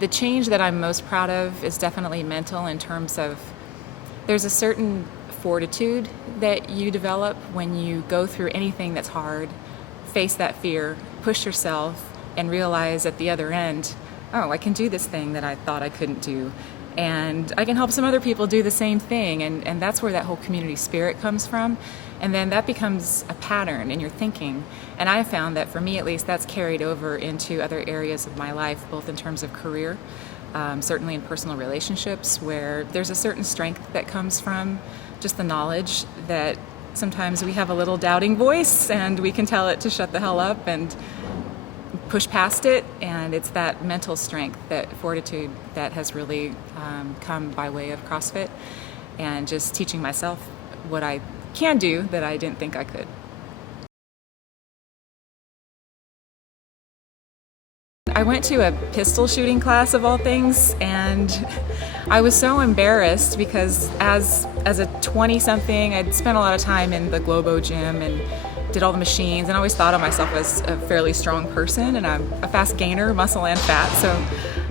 The change that I'm most proud of is definitely mental, in terms of there's a certain fortitude that you develop when you go through anything that's hard, face that fear, push yourself, and realize at the other end, oh, I can do this thing that I thought I couldn't do. And I can help some other people do the same thing. And that's where that whole community spirit comes from. And then that becomes a pattern in your thinking. And I have found that, for me at least, that's carried over into other areas of my life, both in terms of career, certainly in personal relationships, where there's a certain strength that comes from just the knowledge that sometimes we have a little doubting voice and we can tell it to shut the hell up and push past it. And it's that mental strength, that fortitude, that has really come by way of CrossFit and just teaching myself what I can do that I didn't think I could. I went to a pistol shooting class, of all things, and I was so embarrassed because as a 20-something, I'd spent a lot of time in the Globo gym and did all the machines, and I always thought of myself as a fairly strong person, and I'm a fast gainer, muscle and fat, so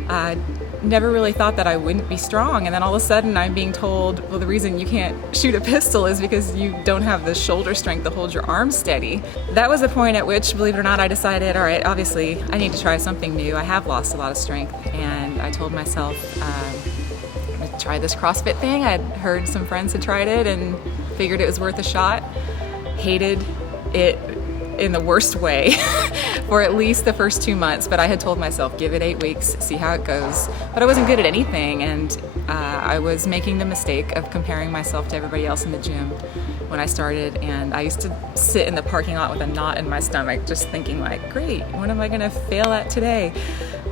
I never really thought that I wouldn't be strong. And then all of a sudden I'm being told, well, the reason you can't shoot a pistol is because you don't have the shoulder strength to hold your arms steady. That was the point at which, believe it or not, I decided, all right, obviously I need to try something new. I have lost a lot of strength, and I told myself, I'm gonna try this CrossFit thing. I'd heard some friends had tried it and figured it was worth a shot. Hated it in the worst way for at least the first 2 months, but I had told myself, give it 8 weeks, see how it goes. But I wasn't good at anything, and I was making the mistake of comparing myself to everybody else in the gym when I started, and I used to sit in the parking lot with a knot in my stomach just thinking, like, great, what am I gonna fail at today?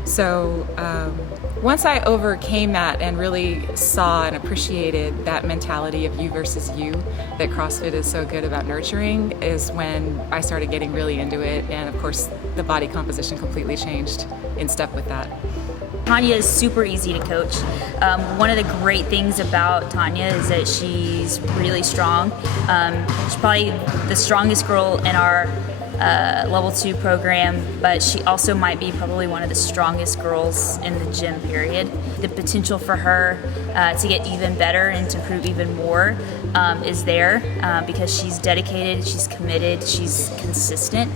So once I overcame that and really saw and appreciated that mentality of you versus you that CrossFit is so good about nurturing, is when I started getting really into it. And of course, the body composition completely changed in step with that. Tanya is super easy to coach. One of the great things about Tanya is that she's really strong. She's probably the strongest girl in our level 2 program, but she also might be probably one of the strongest girls in the gym, period. The potential for her to get even better and to improve even more is there because she's dedicated, she's committed, she's consistent.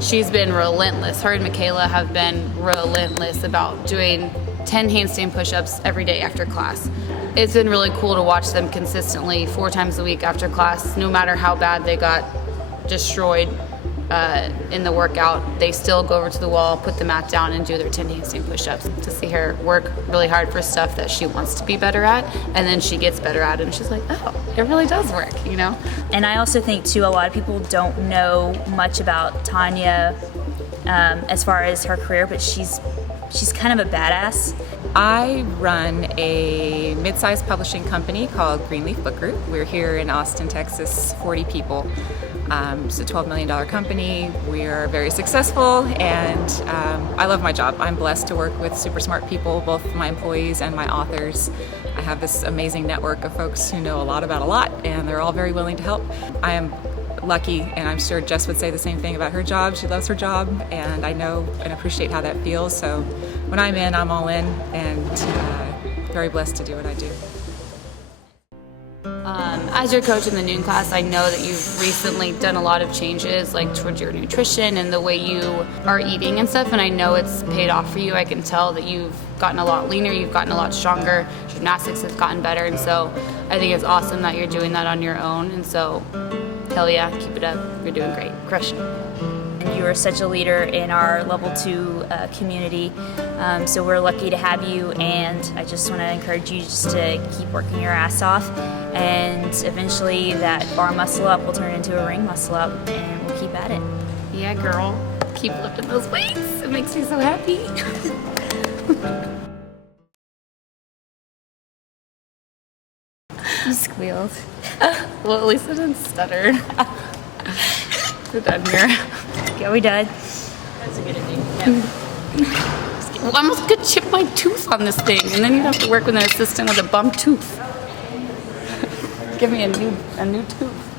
She's been relentless. Her and Michaela have been relentless about doing 10 handstand push-ups every day after class. It's been really cool to watch them consistently 4 times a week after class. No matter how bad they got destroyed in the workout, they still go over to the wall, put the mat down, and do their 10 handstand push-ups. To see her work really hard for stuff that she wants to be better at, and then she gets better at it, and she's like, oh, it really does work, you know? And I also think, too, a lot of people don't know much about Tanya as far as her career, but she's kind of a badass. I run a mid-sized publishing company called Greenleaf Book Group. We're here in Austin, Texas, 40 people. It's a $12 million company. We are very successful, and I love my job. I'm blessed to work with super smart people, both my employees and my authors. I have this amazing network of folks who know a lot about a lot, and they're all very willing to help. I am lucky, and I'm sure Jess would say the same thing about her job. She loves her job, and I know and appreciate how that feels. So when I'm in, I'm all in, and very blessed to do what I do. As your coach in the noon class, I know that you've recently done a lot of changes, like towards your nutrition and the way you are eating and stuff, and I know it's paid off for you. I can tell that you've gotten a lot leaner, you've gotten a lot stronger, gymnastics has gotten better, and so I think it's awesome that you're doing that on your own, and so hell yeah, keep it up. You're doing great. Crushing it. And you are such a leader in our level 2 community, so we're lucky to have you, and I just want to encourage you just to keep working your ass off, and eventually that bar muscle up will turn into a ring muscle up, and we'll keep at it. Yeah, girl. Keep lifting those weights. It makes me so happy. You squealed. Well, at least I didn't stutter. We're done here. Okay, we done. That's a good ending. Yeah. Well, I almost could chip my tooth on this thing, and then you'd have to work with an assistant with a bumped tooth. Give me a new tooth.